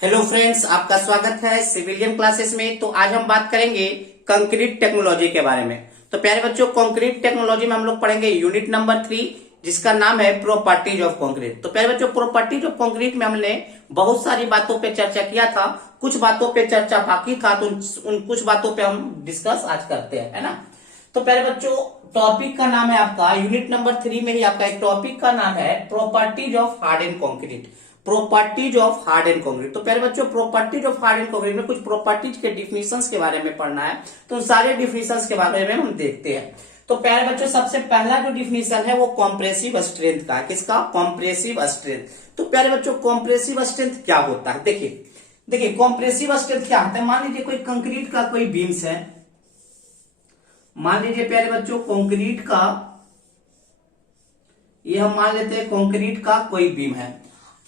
Hello friends, आपका स्वागत है सिविलियन क्लासेस में। तो आज हम बात करेंगे कंक्रीट टेक्नोलॉजी के बारे में। तो प्यारे बच्चों, कंक्रीट टेक्नोलॉजी में हम लोग पढ़ेंगे यूनिट नंबर 3, जिसका नाम है प्रॉपर्टीज ऑफ कंक्रीट। तो प्यारे बच्चों, प्रॉपर्टीज ऑफ कंक्रीट में हमने बहुत सारी बातों पे चर्चा किया था, कुछ बातों पे चर्चा बाकी था, तो उन कुछ बातों पे हम डिस्कस आज करते हैं, है ना। तो प्यारे बच्चों, टॉपिक का नाम है आपका यूनिट नंबर 3 में ही आपका एक टॉपिक का नाम है properties of hard and concrete. Properties of hard and concrete. तो प्यारे बच्चों, properties of hard and concrete में कुछ प्रॉपर्टीज के डिफिनेशंस के बारे में पढ़ना है। तो सारे डिफिनेशंस के बारे में हम देखते हैं। तो प्यारे बच्चों, सबसे पहला जो डिफिनेशन है वो कॉम्प्रेसिव स्ट्रेंथ का। किसका? Compressive strength. तो प्यारे बच्चों, कॉम्प्रेसिव स्ट्रेंथ क्या होता है? देखिए कॉम्प्रेसिव स्ट्रेंथ क्या होता है। मान लीजिए कोई कंक्रीट का कोई बीम्स है, मान लीजिए प्यारे बच्चों कंक्रीट का, ये हम मान लेते हैं कंक्रीट का कोई बीम है।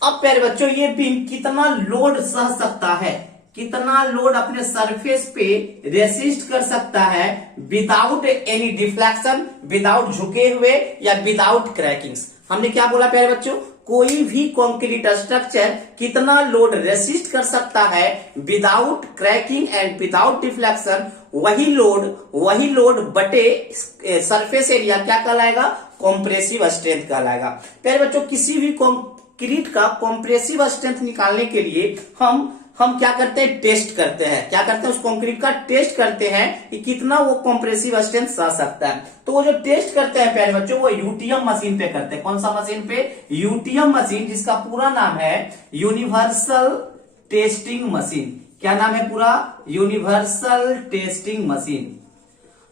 अब प्यारे बच्चों, ये बीम कितना लोड सह सकता है, कितना लोड अपने सरफेस पे रेसिस्ट कर सकता है विदाउट एनी डिफ्लेक्शन, विदाउट झुके हुए या विदाउट क्रैकिंग्स। हमने क्या बोला प्यारे बच्चों? कोई भी कंक्रीट स्ट्रक्चर कितना लोड रेसिस्ट कर सकता है without cracking and without deflection, वही लोड बटे सरफेस एरिया क्या कहलाएगा? कॉम्प्रेसिव स्ट्रेंथ कहलाएगा। प्यारे बच्चों, किसी भी कंक्रीट का कॉम्प्रेसिव स्ट्रेंथ निकालने के लिए हम क्या करते हैं? टेस्ट करते हैं। क्या करते हैं? उस कंक्रीट का टेस्ट करते हैं कि कितना वो कॉम्प्रेसिव स्ट्रेंथ सह सकता है। तो वो जो टेस्ट करते हैं प्यारे बच्चों, वो यूटीएम मशीन पे करते हैं। कौन सा मशीन पे? यूटीएम मशीन, जिसका पूरा नाम है यूनिवर्सल टेस्टिंग मशीन। क्या नाम है पूरा? Universal testing machine.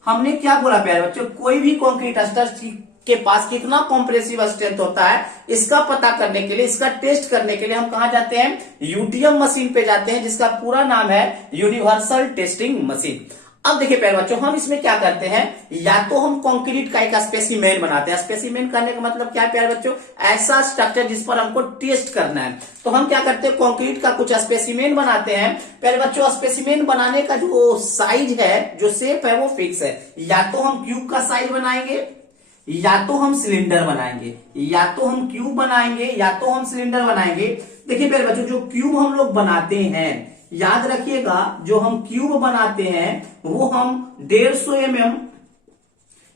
हमने क्या बोला प्यारे बच्चों? कोई भी कंक्रीट स्ट्रक्चर के पास कितना कॉम्प्रेसिव स्ट्रेंथ होता है, इसका पता करने के लिए, इसका टेस्ट करने के लिए हम कहा जाते हैं? यूटीएम मशीन पे जाते हैं, जिसका पूरा नाम है यूनिवर्सल टेस्टिंग मशीन। अब देखिए प्यारे बच्चों, हम इसमें क्या करते हैं? या तो हम कंक्रीट का एक स्पेसिमेन बनाते हैं। स्पेसिमेन करने का मतलब क्या है प्यारे बच्चों? ऐसा स्ट्रक्चर जिस पर हमको टेस्ट करना है। तो हम क्या करते हैं? कंक्रीट का कुछ स्पेसिमेन बनाते हैं। प्यारे बच्चों, स्पेसिमेन बनाने का जो साइज है, जो शेप है, वो फिक्स है। या तो हम क्यूब का साइज बनाएंगे, या तो हम सिलेंडर बनाएंगे, या तो हम क्यूब बनाएंगे, या तो हम सिलेंडर बनाएंगे। देखिए प्यारे बच्चों, जो क्यूब हम लोग बनाते हैं, याद रखिएगा, जो हम क्यूब बनाते हैं वो हम 150 mm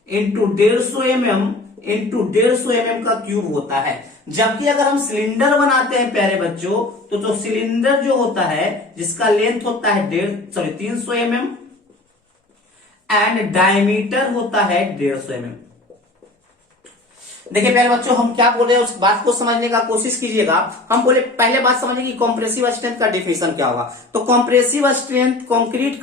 इंटू 150 mm का क्यूब होता है। जबकि अगर हम सिलेंडर बनाते हैं प्यारे बच्चों, तो सिलेंडर जो होता है, जिसका लेंथ होता है 300 mm एंड डायमीटर होता है 150 mm। देखिए प्यारे बच्चों, हम क्या बोल रहे हैं उस बात को समझने का कोशिश कीजिएगा। हम बोले पहले बात समझिए कि कॉम्प्रेसिव स्ट्रेंथ का डिफिनेशन क्या होगा। तो कॉम्प्रेसिव स्ट्रेंथ कंक्रीट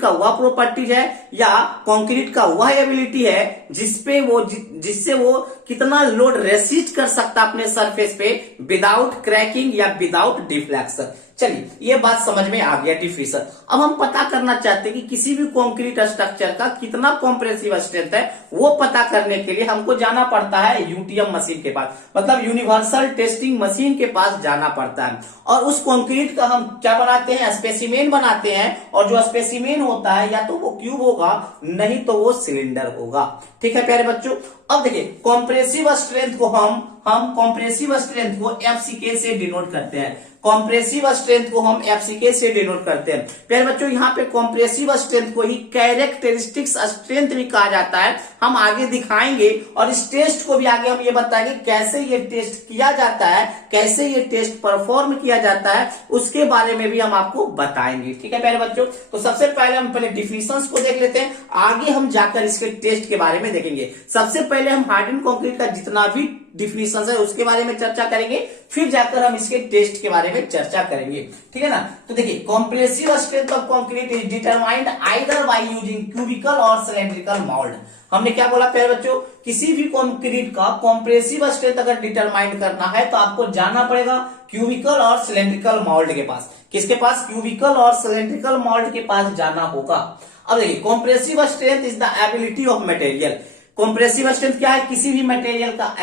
का वह प्रॉपर्टीज है या कंक्रीट का वह एबिलिटी है जिससे वो कितना लोड रेसिस्ट कर सकता अपने सरफेस पे विदाउट क्रैकिंग या विदाउट डिफ्लेक्शन। चलिए, ये बात समझ में आ गया डिफिनेशन। अब हम पता करना चाहते हैं कि किसी भी कंक्रीट स्ट्रक्चर का कितना कॉम्प्रेसिव स्ट्रेंथ है। वो पता करने के लिए हमको जाना पड़ता है यूटीएम मशीन के पास, मतलब यूनिवर्सल टेस्टिंग मशीन के पास जाना पड़ता है। और उस कंक्रीट का हम क्या बनाते हैं? स्पेसिमेन बनाते हैं। और जो स्पेसिमेन होता है, या तो वो क्यूब होगा, नहीं तो वो सिलेंडर होगा। ठीक है प्यारे बच्चों। अब देखिए, कॉम्प्रेसिव स्ट्रेंथ को हम कॉम्प्रेसिव स्ट्रेंथ को एफसीके से डिनोट करते हैं। कॉम्प्रेसिव स्ट्रेंथ को हम एफसीके से डिनोट करते हैं। प्यारे बच्चों, यहाँ पे कॉम्प्रेसिव स्ट्रेंथ को ही कैरेक्टरिस्टिक्स स्ट्रेंथ भी कहा जाता है। हम आगे दिखाएंगे और इस टेस्ट को भी आगे हम ये बताएंगे कैसे ये टेस्ट किया जाता है, कैसे ये टेस्ट परफॉर्म किया जाता है, उसके बारे में भी हम आपको बताएंगे। ठीक है प्यारे बच्चों। तो सबसे पहले हम डिफिनेशंस को देख लेते हैं, आगे हम जाकर इसके टेस्ट के बारे में देखेंगे। सबसे पहले हम हार्डन कंक्रीट का जितना भी डिफिनेशन है उसके बारे में चर्चा करेंगे, फिर जाकर हम इसके टेस्ट के बारे में चर्चा करेंगे। ठीक है ना। तो देखिए, compressive strength of concrete is determined either by using cubical और सिलेंड्रिकल मोल्ड। हमने क्या बोला प्यारे बच्चों? किसी भी कंक्रीट का कॉम्प्रेसिव स्ट्रेंथ अगर डिटरमाइन करना है तो आपको जाना पड़ेगा क्यूबिकल और सिलेंड्रिकल मोल्ड के पास। किसके पास? क्यूबिकल और सिलेंड्रिकल मोल्ड के पास जाना होगा। अब देखिए, compressive strength is the ability of material. Compressive strength क्या है? किसी भी मटेरियल का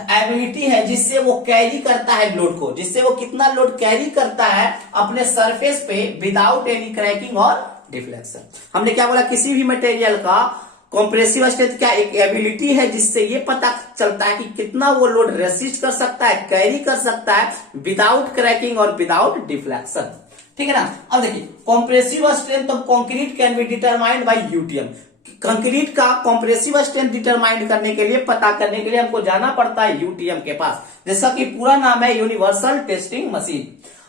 एबिलिटी है जिससे वो कैरी करता है लोड को, जिससे वो कितना लोड कैरी करता है अपने सरफेस पे विदाउट एनी क्रैकिंग और डिफ्लेक्शन। हमने क्या बोला? किसी भी मटेरियल का कॉम्प्रेसिव स्ट्रेंथ क्या एक एबिलिटी है जिससे ये पता चलता है कि कितना वो लोड रेसिस्ट कर सकता है, कैरी कर सकता है विदाउट क्रैकिंग और विदाउट डिफ्लेक्शन। ठीक है ना। अब देखिए compressive strength of concrete can be determined by UTM. Concrete का कॉम्प्रेसिव स्ट्रेंथ डिटरमाइंड करने के लिए, पता करने के लिए हमको जाना पड़ता है यूटीएम के पास, जिसका कि पूरा नाम है यूनिवर्सल टेस्टिंग मशीन।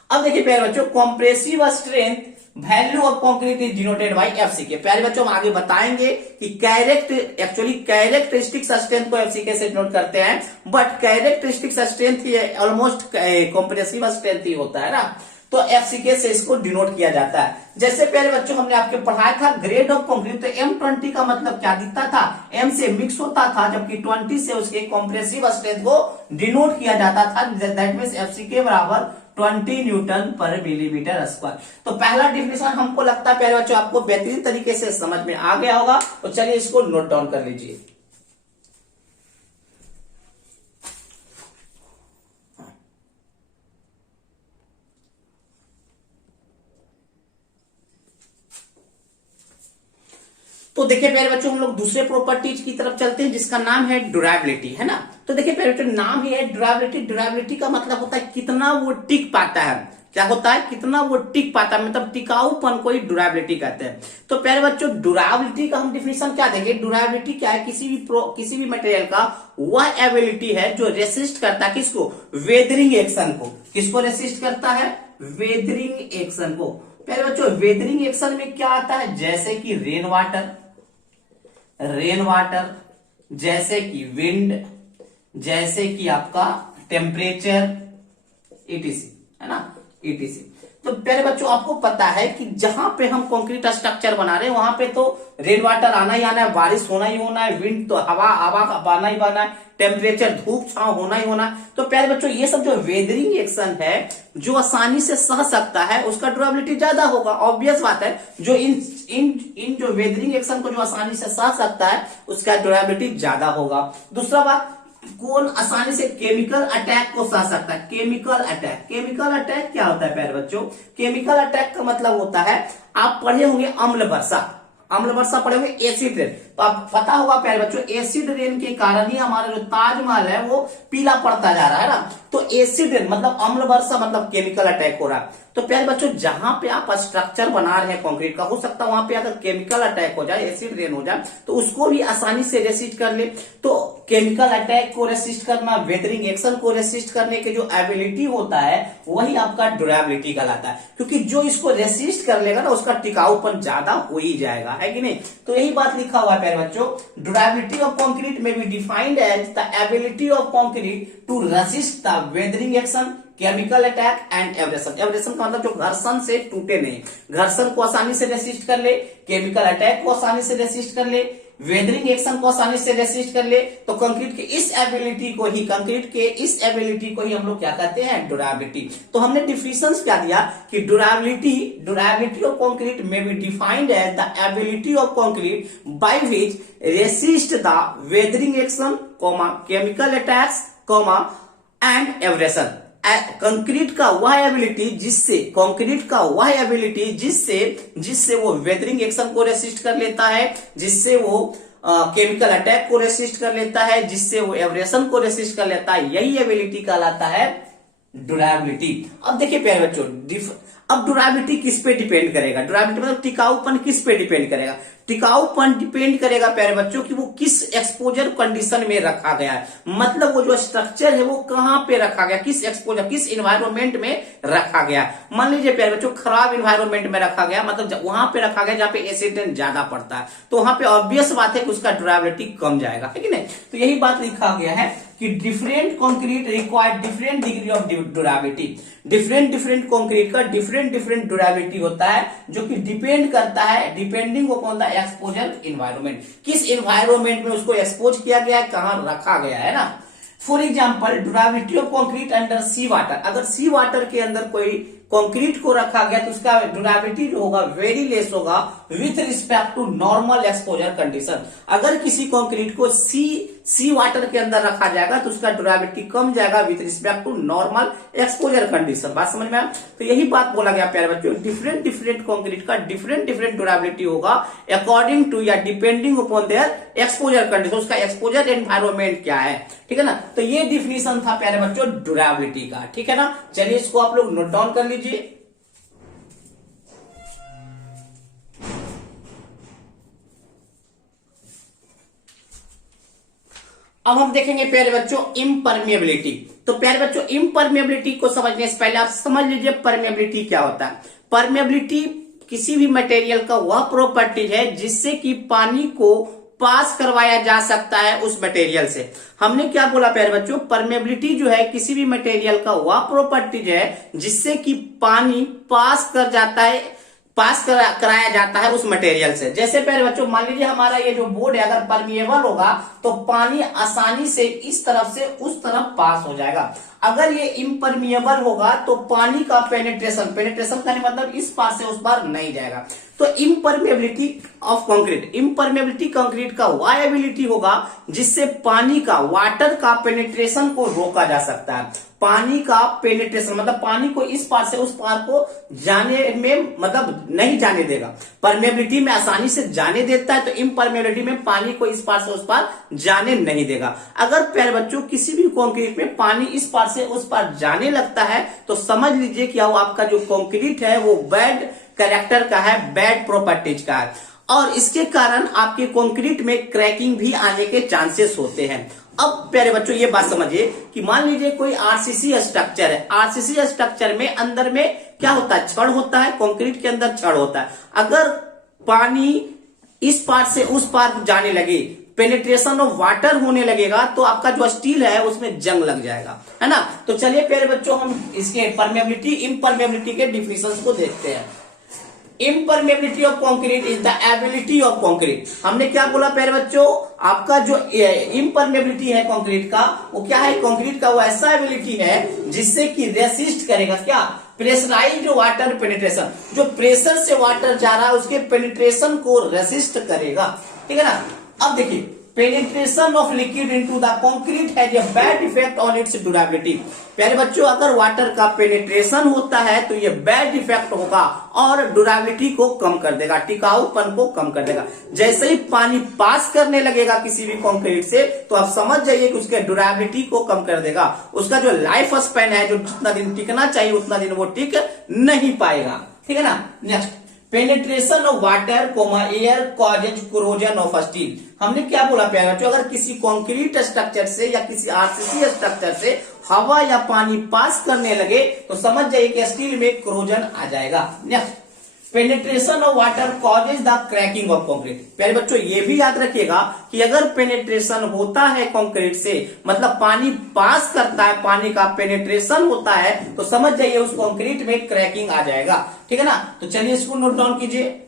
अब देखिए प्यारे बच्चों, compressive strength value of concrete is denoted by FCK. प्यारे बच्चों हम आगे बताएंगे कि कैरेक्टरिस्टिक स्ट्रेंथ को एफसीके से डिनोट करते हैं, बट कैरेक्टरिस्टिक स्ट्रेंथ ही ऑलमोस्ट कॉम्प्रेसिव स्ट्रेंथ ही होता है ना, तो एफसीके से इसको डिनोट किया जाता है। जैसे प्यारे बच्चों हमने आपके पढ़ाया था ग्रेड ऑफ कंक्रीट, तो M20 का मतलब क्या दिखता था, M से मिक्स होता था, जबकि 20 से उसके कॉम्प्रेसिव स्ट्रेंथ को डिनोट किया जाता था। दैट मींस एफसीके बराबर 20 न्यूटन पर मिलीमीटर स्क्वायर। तो पहला डिफिनेशन हमको लगता है प्यारे बच्चों आपको बेहतरीन तरीके से समझ में आ गया होगा, तो चलिए इसको नोट डाउन कर लीजिए। तो देखिए प्यारे बच्चों हम लोग दूसरे प्रॉपर्टीज की तरफ चलते हैं जिसका नाम है ड्यूरेबिलिटी, है ना। तो देखिए प्यारे बच्चों नाम ही है ड्यूरेबिलिटी। ड्यूरेबिलिटी का मतलब होता है कितना वो टिक पाता है, क्या होता है, कितना वो टिक पाता है, मतलब टिकाऊपन को ही ड्यूरेबिलिटी कहते हैं। तो प्यारे बच्चों ड्यूरेबिलिटी का हम डिफिनेशन क्या देंगे, ड्यूरेबिलिटी क्या है, किसी भी मटेरियल का वह एबिलिटी है जो रेसिस्ट करता है किसको, वेदरिंग एक्शन को। किसको रेसिस्ट करता है, वेदरिंग एक्शन को। प्यारे बच्चों वेदरिंग एक्शन में क्या आता है, जैसे कि रेन वाटर, जैसे कि विंड, जैसे कि आपका टेम्परेचर, ईटीसी, है ना, ईटीसी। तो प्यारे बच्चों आपको पता है कि जहां पे हम कंक्रीट स्ट्रक्चर बना रहे हैं वहां पे तो रेन वाटर आना ही आना है, बारिश होना ही होना है, विंड तो हवा बहना ही बहना है, टेम्परेचर धूप छांव होना ही होना है। तो प्यारे बच्चों ये सब जो वेदरिंग एक्शन है जो आसानी से सह सकता है उसका ड्यूरेबिलिटी ज्यादा होगा। ऑब्वियस बात है, जो इन जो वेदरिंग एक्शन को जो आसानी से सह सकता है उसका ड्यूरेबिलिटी ज्यादा होगा। दूसरा बात, कौन आसानी से केमिकल अटैक को सह सकता है, केमिकल अटैक क्या होता है प्यारे बच्चों, केमिकल अटैक का मतलब होता है, आप पढ़े होंगे अम्ल वर्षा पढ़े होंगे, एसिड रेन। तो आप पता होगा प्यारे बच्चों एसिड रेन के कारण ही हमारा जो ताजमहल है वो पीला पड़ता जा रहा है ना। तो एसिड रेन मतलब अम्ल वर्षा मतलब केमिकल अटैक हो रहा है। तो प्यारे बच्चों जहां पे आप स्ट्रक्चर बना रहे हैं कंक्रीट का, हो सकता है वहां पे अगर केमिकल अटैक हो जाए, एसिड रेन हो जाए, तो उसको भी आसानी से रेसिस्ट कर ले। तो केमिकल अटैक को रेसिस्ट करना, वेदरिंग एक्शन को रेसिस्ट करने के जो एबिलिटी होता है वही आपका ड्यूरेबिलिटी कहलाता है, क्योंकि जो इसको रेसिस्ट कर लेगा ना उसका टिकाऊपन ज्यादा हो ही जाएगा, है कि नहीं। तो यही बात लिखा हुआ है प्यारे बच्चों, durability of concrete may be defined as the ability of concrete to resist the weathering action, chemical attack and abrasion. Abrasion का मतलब जो घर्षण से टूटे नहीं, घर्षण को आसानी से रेसिस्ट कर ले, केमिकल अटैक को आसानी से रेसिस्ट कर ले, वेदरिंग एक्शन को आसानी से रेसिस्ट कर ले। तो कंक्रीट के इस एबिलिटी को ही हम लोग क्या कहते हैं, ड्यूरेबिलिटी। तो हमने डिफिनेशंस क्या दिया कि durability of concrete may be defined as the ability of concrete by which resist the weathering action, chemical attacks, and abrasion. Concrete का वह एबिलिटी जिससे वो वेदरिंग एक्शन को रेसिस्ट कर लेता है, जिससे वो केमिकल अटैक को रेसिस्ट कर लेता है, जिससे वो एब्रेशन को रेसिस्ट कर लेता है, यही एबिलिटी कहलाता है ड्यूरेबिलिटी। अब देखिए प्यारे बच्चों अब ड्यूरेबिलिटी किस पे डिपेंड करेगा, ड्यूरेबिलिटी मतलब टिकाऊपन किस पे डिपेंड करेगा, टिकाऊपन डिपेंड करेगा प्यारे बच्चों कि वो किस एक्सपोजर कंडीशन में रखा गया है, मतलब वो जो स्ट्रक्चर है वो कहां पे रखा गया, किस एक्सपोजर किस इन्वायरमेंट में रखा गया। मान लीजिए प्यारे बच्चों खराब इन्वायरमेंट में रखा गया, मतलब वहां पे रखा गया जहां पे एसिड रेन ज्यादा पड़ता है, तो वहां पे ऑब्वियस बात है कि उसका ड्यूरेबिलिटी कम जाएगा, है कि नहीं। तो यही बात लिखा गया है कि different concrete require different degree of durability. Different concrete का डिफरेंट ड्यूरेबिलिटी होता है, जो कि डिपेंड करता है depending upon the exposure environment, किस इन्वायरमेंट में उसको एक्सपोज किया गया है, कहां रखा गया है ना। For example durability of concrete under sea water, अगर सी वाटर के अंदर कोई कंक्रीट को रखा गया तो उसका ड्यूरेबिलिटी जो होगा वेरी लेस होगा with respect to normal exposure condition. अगर किसी कंक्रीट को सी सी वाटर के अंदर रखा जाएगा तो उसका ड्यूरेबिलिटी कम जाएगा with respect to normal exposure condition. बात समझ में आया? तो यही बात बोला गया प्यारे बच्चों, डिफरेंट डिफरेंट कंक्रीट का डिफरेंट डिफरेंट ड्यूरेबिलिटी होगा अकॉर्डिंग टू या depending upon their exposure condition, उसका एक्सपोजर एनवायरमेंट क्या है। ठीक है ना, तो ये डिफिनीशन था प्यारे बच्चों ड्यूरेबिलिटी का। ठीक है ना, चलिए इसको आप लोग नोट डाउन कर लीजिए। अब हम देखेंगे प्यारे बच्चों इम्परमेबिलिटी। तो प्यारे बच्चों इम्परमेबिलिटी को समझने से पहले आप समझ लीजिए परमेबिलिटी क्या होता है। परमेबिलिटी किसी भी मटेरियल का वह प्रॉपर्टी है जिससे कि पानी को पास करवाया जा सकता है उस मटेरियल से। हमने क्या बोला प्यारे बच्चों, परमेबिलिटी जो है किसी भी मटेरियल का वह प्रॉपर्टी है जिससे कि पानी पास कर जाता है, कराया जाता है उस मटेरियल से। जैसे प्यारे बच्चों मान लीजिए हमारा ये जो बोर्ड है अगर परमिएबल होगा तो पानी आसानी से इस तरफ से उस तरफ पास हो जाएगा। अगर ये इम्परमिएबल होगा तो पानी का पेनिट्रेशन का मतलब इस पार से उस पार नहीं जाएगा। तो इम्परमेबिलिटी ऑफ कंक्रीट, इम्परमेबिलिटी कंक्रीट का वह एबिलिटी होगा जिससे पानी का वाटर का पेनिट्रेशन को रोका जा सकता है। पानी का पेनिट्रेशन मतलब पानी को इस पार से उस पार को जाने में मतलब नहीं जाने देगा। परमेबिलिटी में आसानी से जाने देता है, तो इम्परमेबिलिटी में पानी को इस पार से उस पार जाने नहीं देगा। अगर प्यारे बच्चों किसी भी कंक्रीट में पानी इस पार से उस पार जाने लगता है तो समझ लीजिए कि वो आपका जो कंक्रीट है वो बैड कैरेक्टर का है, बैड प्रॉपर्टीज का है, और इसके कारण आपके कंक्रीट में क्रैकिंग भी आने के चांसेस होते हैं। अब प्यारे बच्चों ये बात समझिए कि मान लीजिए कोई आरसीसी स्ट्रक्चर है, आरसीसी स्ट्रक्चर में अंदर में क्या होता है, छड़ होता है, कंक्रीट के अंदर छड़ होता है। अगर पानी इस पार से उस पार जाने लगे, पेनिट्रेशन ऑफ वाटर होने लगेगा तो आपका जो स्टील है उसमें जंग लग जाएगा, है ना। तो चलिए प्यारे बच्चों हम इसके परमेबिलिटी इम्परमेबिलिटी के डिफिनेशन को देखते हैं। इम्परमेबिलिटी of concrete is the ability of concrete. हमने क्या बोला प्यारे बच्चों, आपका जो इम्परमेबिलिटी है कंक्रीट का वो क्या है, कंक्रीट का वो ऐसा एबिलिटी है जिससे कि रेसिस्ट करेगा क्या, प्रेशराइज्ड वाटर पेनिट्रेशन, जो प्रेशर से वाटर जा रहा है उसके पेनिट्रेशन को रेसिस्ट करेगा। ठीक है ना। अब देखिए penetration of liquid into the concrete has a bad effect on it's durability. प्यारे बच्चों अगर वाटर का पेनिट्रेशन होता है तो ये बैड इफेक्ट होगा और ड्यूरेबिलिटी को कम कर देगा, टिकाऊपन को कम कर देगा। जैसे ही पानी पास करने लगेगा किसी भी कंक्रीट से तो आप समझ जाइए कि उसके ड्यूरेबिलिटी को कम कर देगा। उसका जो लाइफ स्पैन है, जो जितना दिन टिकना चाहिए उतना दिन वो टिक नहीं पाएगा। ठीक है ना। Next penetration of water comma air causes corrosion of steel. हमने क्या बोला प्यारे बच्चों, अगर किसी कंक्रीट स्ट्रक्चर से या किसी आरसीसी स्ट्रक्चर से हवा या पानी पास करने लगे तो समझ जाइए कि स्टील में कोरोजन आ जाएगा। Next penetration of water causes the cracking of concrete. प्यारे बच्चों ये भी याद रखिएगा कि अगर पेनिट्रेशन होता है कंक्रीट से मतलब पानी पास करता है, पानी का पेनिट्रेशन होता है तो समझ जाइए उस कंक्रीट में क्रैकिंग आ जाएगा। ठीक है ना। तो चलिए इसको नोट डाउन कीजिए।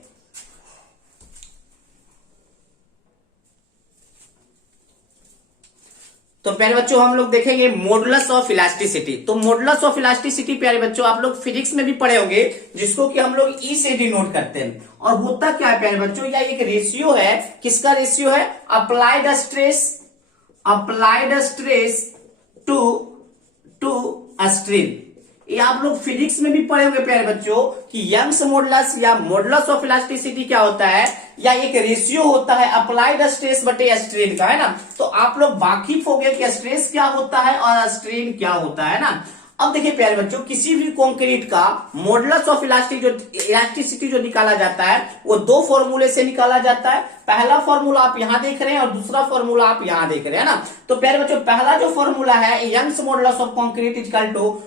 तो प्यारे बच्चों हम लोग देखेंगे मॉडुलस ऑफ इलास्टिसिटी। तो मॉडुलस ऑफ इलास्टिसिटी प्यारे बच्चों आप लोग फिजिक्स में भी पढ़े होंगे, जिसको कि हम लोग ई से डिनोट करते हैं। और होता क्या है प्यारे बच्चों, यह एक रेशियो है। किसका रेशियो है, अप्लाइड स्ट्रेस टू स्ट्रेन। ये आप लोग फिजिक्स में भी पढ़े होंगे प्यारे बच्चों कि यंग्स मॉडुलस या मॉडुलस ऑफ इलास्टिसिटी क्या होता है, या एक रेशियो होता है अप्लाइड स्ट्रेस बटे स्ट्रेन का, है ना। तो आप लोग वाकिफ हो गए कि स्ट्रेस क्या होता है और स्ट्रेन क्या होता है ना। अब देखिए प्यारे बच्चों किसी भी कंक्रीट का मॉडुलस ऑफ इलास्टिसिटी जो निकाला जाता है वो दो फॉर्मूले से निकाला जाता है। पहला फॉर्मूला आप यहां देख रहे हैं और दूसरा फॉर्मूला आप यहां देख रहे हैं ना। तो प्यारे बच्चों पहला जो फॉर्मूला है Young's modulus of concrete equal to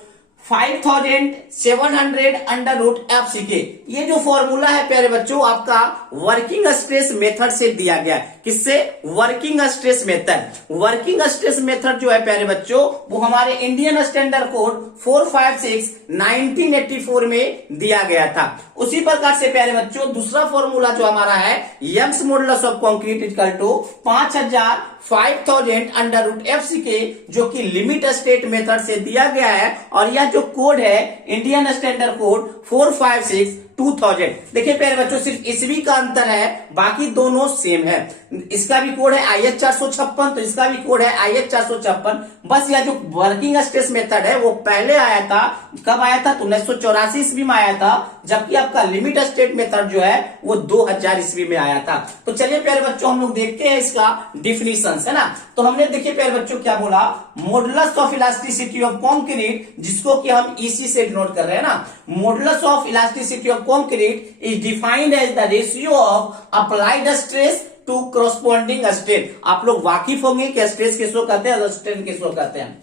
5700 under root FCK। ये जो फॉर्मूला है प्यारे बच्चों आपका वर्किंग स्ट्रेस मेथड से दिया गया है। किससे, working stress method. Working stress method जो है प्यारे बच्चों वो हमारे इंडियन स्टैंडर्ड कोड 456 1984 में दिया गया था। उसी प्रकार से प्यारे बच्चों दूसरा फॉर्मूला जो हमारा है Young's modulus of concrete equal to 5000 under root FCK, जो कि लिमिट स्टेट मेथड से दिया गया है। और यह जो कोड है इंडियन स्टैंडर्ड कोड 456 2000। देखिए प्यारे बच्चों, सिर्फ ईस्वी का अंतर है, बाकी दोनों सेम है। इसका भी कोड है IH 456, तो इसका भी कोड है IH 456। बस यह जो वर्किंग स्ट्रेस मेथड है वो पहले आया था, कब आया था? तो 1984 ईस्वी में आया था, जबकि आपका लिमिट स्टेट मेथड जो है वो 2000 ईस्वी में आया था। तो चलिए प्यारे बच्चों, हम लोग देखते हैं इसका डिफिनीशन, है ना। तो हमने देखिए प्यारे बच्चों क्या बोला, modulus of elasticity of concrete, जिसको कि हम EC से डिनोट कर रहे हैं ना। Modulus of elasticity of concrete is defined as the ratio of applied stress to corresponding strain. आप लोग वाकिफ होंगे कि स्ट्रेस किसको कहते हैं और स्ट्रेन किसको कहते हैं।